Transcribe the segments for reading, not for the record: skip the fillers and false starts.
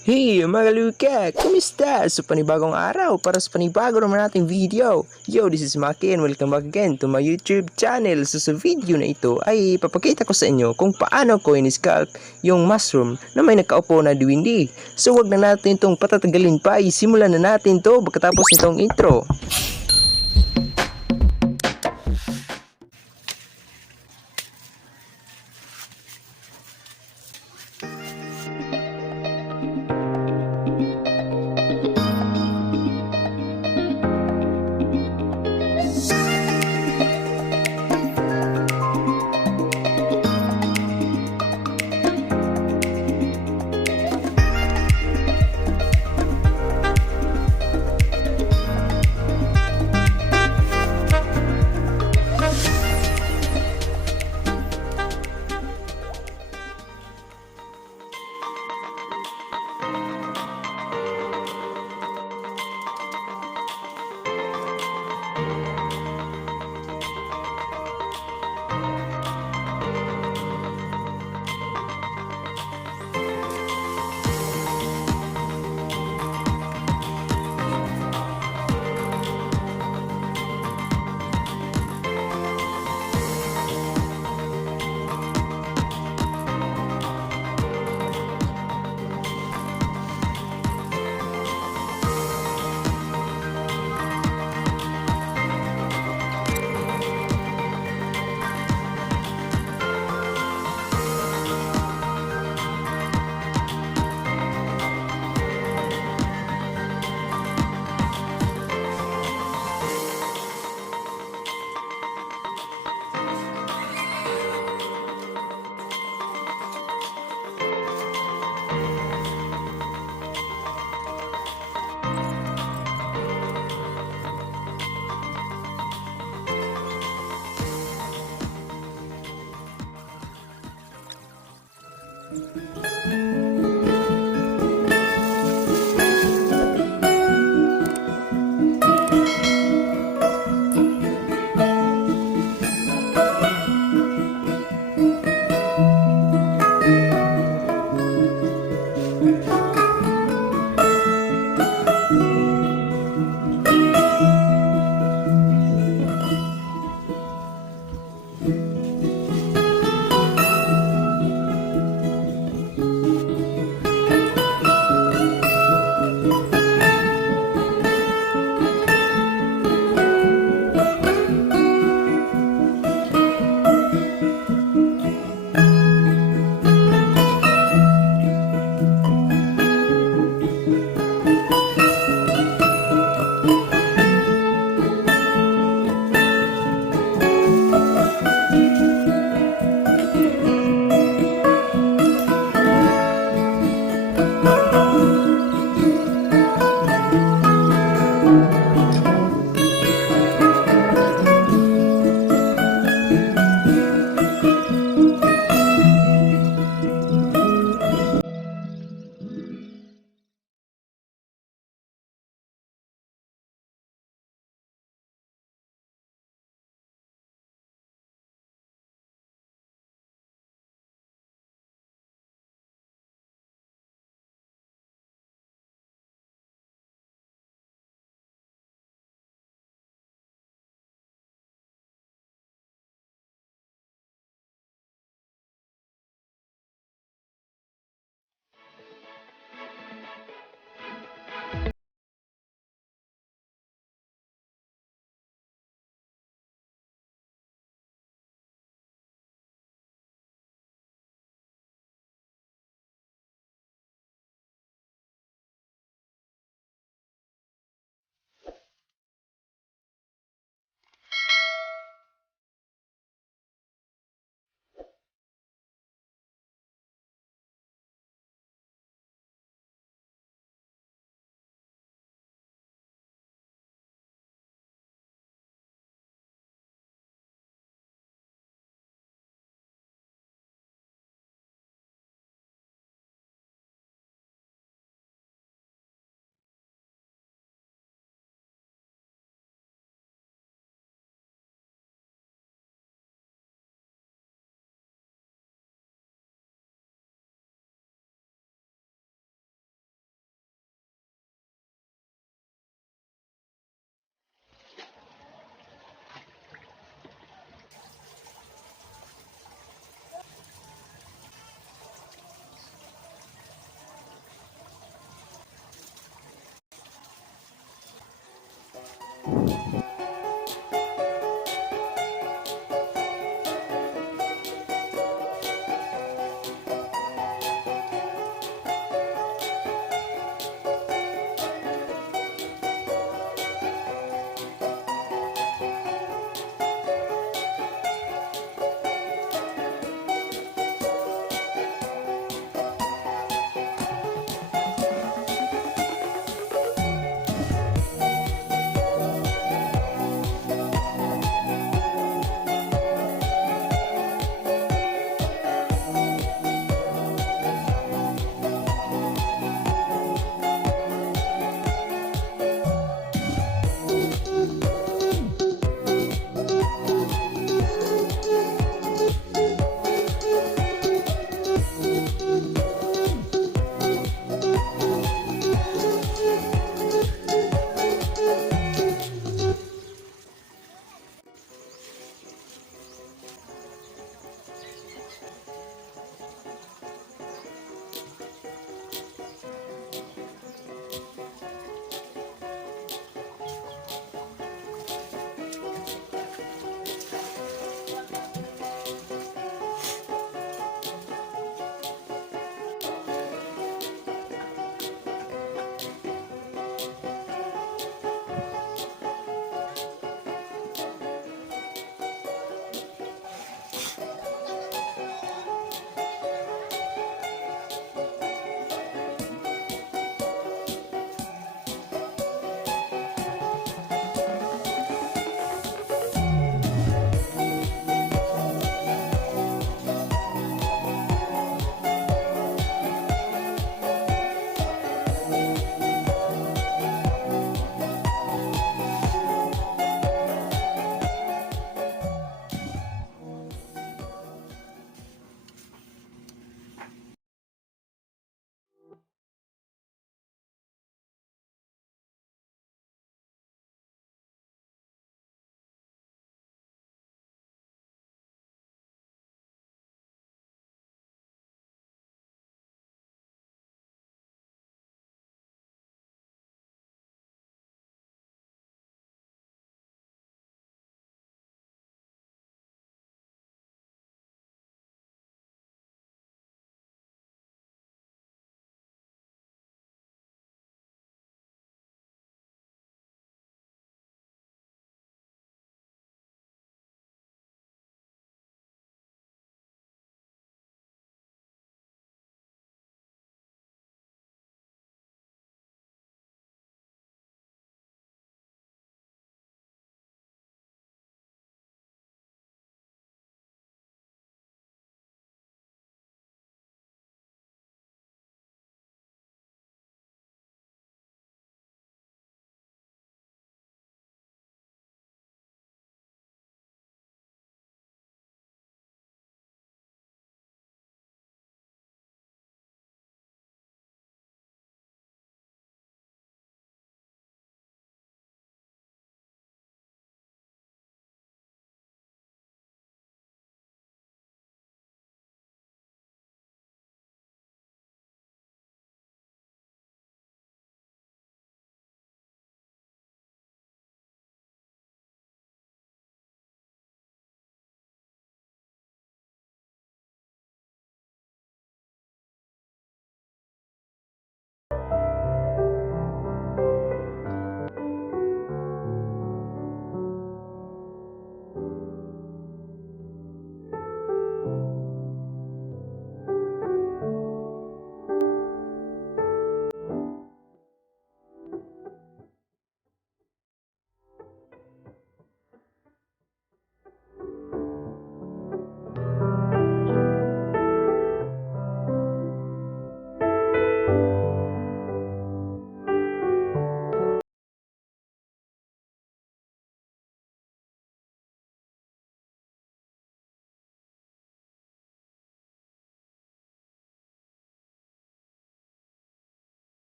Hey mga kaluka! Kumusta? Sa panibagong araw para sa panibago naman nating video. Yo, this is Macke and welcome back again to my YouTube channel. So sa video na ito ay papakita ko sa inyo kung paano ko in-sculpt yung mushroom na may nakaupo na duwende. So wag na natin itong patatagalin pa, isimulan na natin to pagkatapos nitong intro.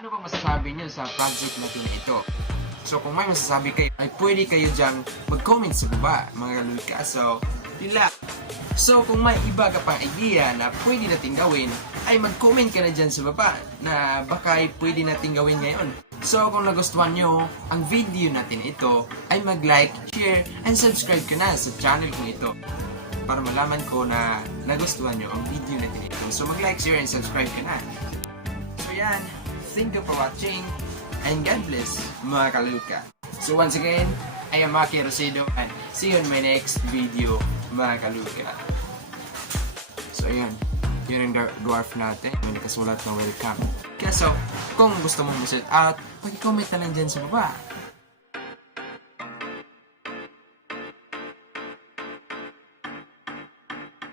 ano bang masasabi niyo sa project natin na ito? So kung may masasabi kayo, ay pwede kayo dyang mag-comment sa baba, mga kalulka. So, yun lang. So kung may iba ka pang idea na pwede natin gawin, ay mag-comment ka na dyan sa baba na baka ay pwede natin gawin ngayon. So kung nagustuhan nyo ang video natin ito, ay mag-like, share, and subscribe ka na sa channel kong ito para malaman ko na nagustuhan nyo ang video natin ito. So mag-like, share, and subscribe ka na. So yan, thank you for watching, and God bless, mga kaluka. So once again, I am Macke Erocido, and see you in my next video, mga kaluka. So ayan, yun ang dwarf natin. May nakasulat na welcome. Kaya so, kung gusto mong ma-shout out, pag-comment na lang dyan sa baba.